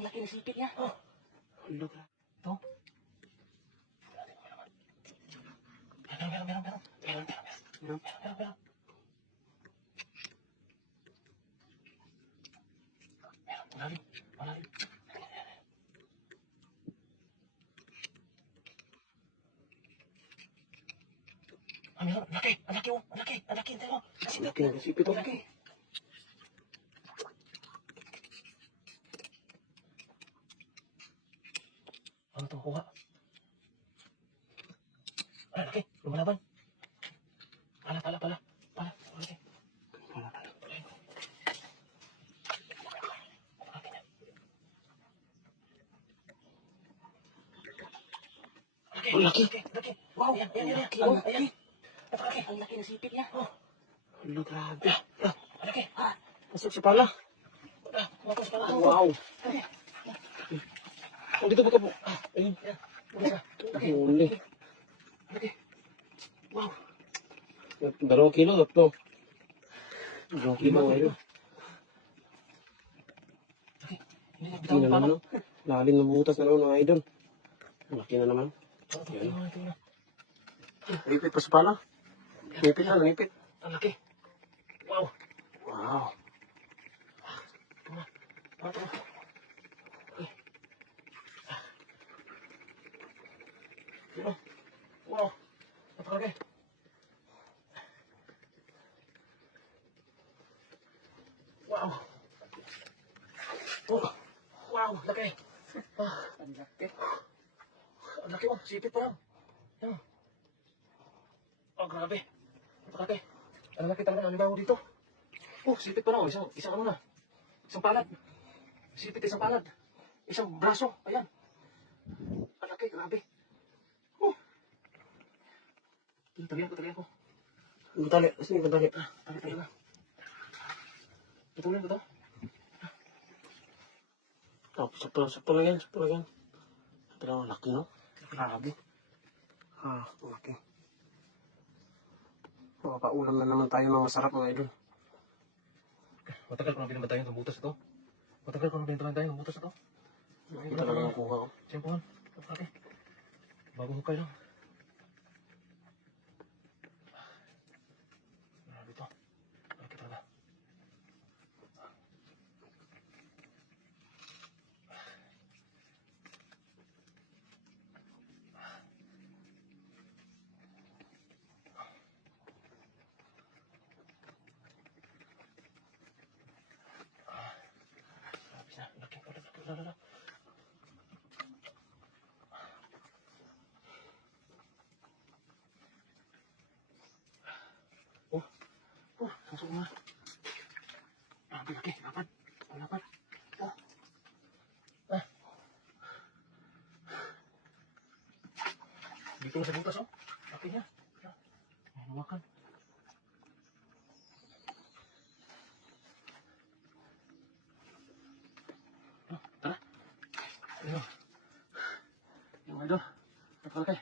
Ang laki ng sipit niya. Oh. Ito. Meron. Malalim. Meron. Laki. Ang laki. Ito mo. Laki ng sipit. Ang laki. Ano ito kuha? Ay, laki. Lumalaban. Pala. Laki. Ang laki. Wow. Ayan. Napalaki. Ang laki ng sipit niya. Oh. Ano, grabe. Ang laki. Masuk si pala. Wow. Oh, dito ba ka po? Ayun. Huli. Wow. 2 kilo to. 2 kilo ngayon. Hindi na naman, no? Lalim ng butas na naman, mga idol. Laki na naman. Nipit pa sa pala. Nipit. Ang laki. Wow. Ito. Wow. Napalaki. Wow. Wow, laki. Ang laki. Ang laki mo, sipit pa lang. Yan. Grabe. Napalaki. Ang laki talaga ng libaw dito. Sipit pa lang. Isang ano na. Isang palad. Sipit, isang palad. Isang braso. Ayan. Ang laki, grabe. Talihan ko. Tali. Saan yung tali? Tali na. Patuloy ko to. Sakto lang yan. Pero laki, no? Grabe. Laki. Makapaulam na naman tayo ng masarap, mga idol. Matagal ko na binabatayan ng butas ito. Ito talaga yung kuha ko. Simpuhan. Bagong hukay lang. Grabe ito. Laki talaga. Laki. Masuk na. Ang laki. Lapad. Dito sa butas, oh. Laki niya. Makan. Tara. Ayun. Yung idol. Napalaki.